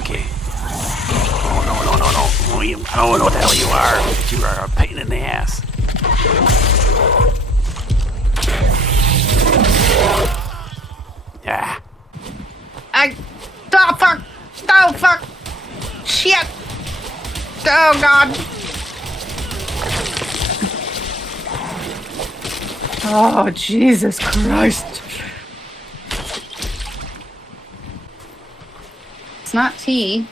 Okay. Oh, no. Oh, I don't know what the hell you are, but you are a pain in the ass. Yeah. Oh, fuck! Oh, fuck! Shit! Oh, God! Oh, Jesus Christ! It's not tea.